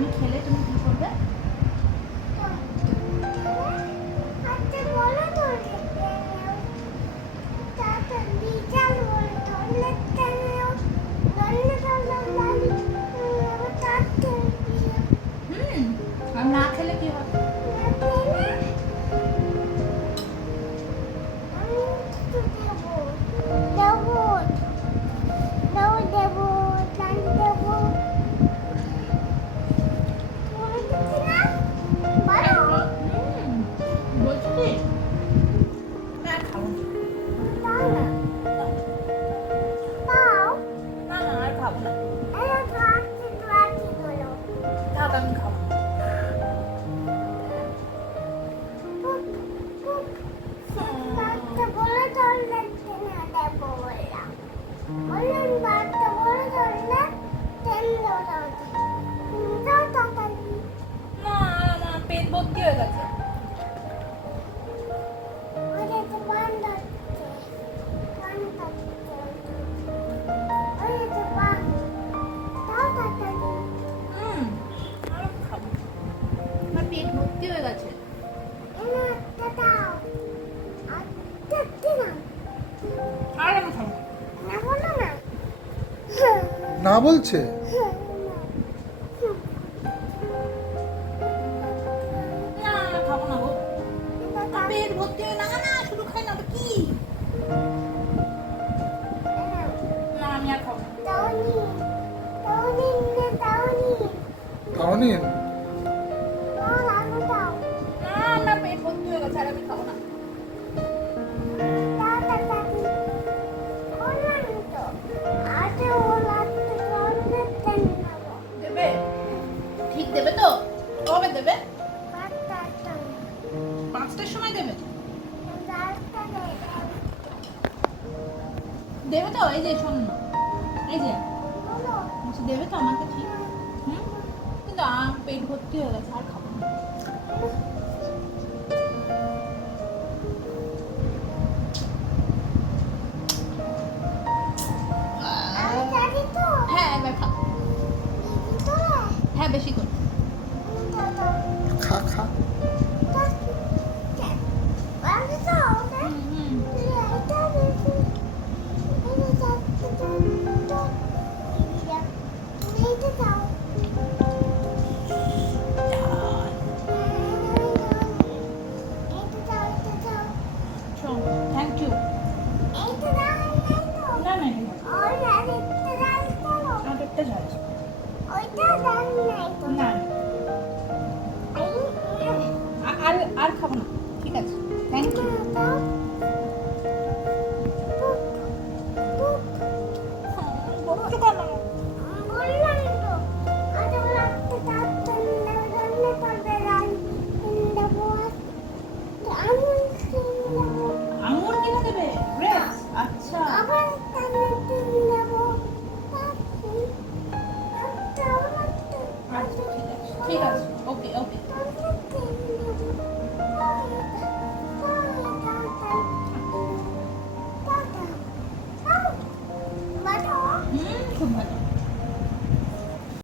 আমি খেলে তুমি কি করবে? আর না খেলে কি হবে? বলছো কি? না খাবো না। না না আর খাবো না। থাক আমি খাবো না। না আমার পেট ভর্তি হয়ে গেছে। আর খাবো না। আমার পেট ভর্তি হয়ে গেছে। আর আমি খাবো না। না বলছে? না খাবো না গো। আমার পেট ভর্তি হয়ে না না শুধু খাই না তো কি? না আমি আর খাবো না। তাও নিন। না আমার পেট ভর্তি হয়ে গেছে আর আমি খাবো না। দেবে? ঠিক দেবে তো? কবে দেবে? 5টার সময় দেবে? দেবে তো? এই যে শোন না। এই যে বলছি দেবে তো আমাকে ঠিক? কিন্তু পেট ভর্তি হয়ে গেছে আর খাবো না। হ্যাঁ এবার খা। হ্যাঁ বেশি করে। খা খা। Thank you. না না আরেকটা ঝাল। না আর খাবো না। ঠিক আছে থ্যাংক ইউ। বলছো কেন? আঙুর কিনে দেবে? গ্রেপস? আচ্ছা আচ্ছা ঠিক আছে ওকে ওকে। খুব ভালো।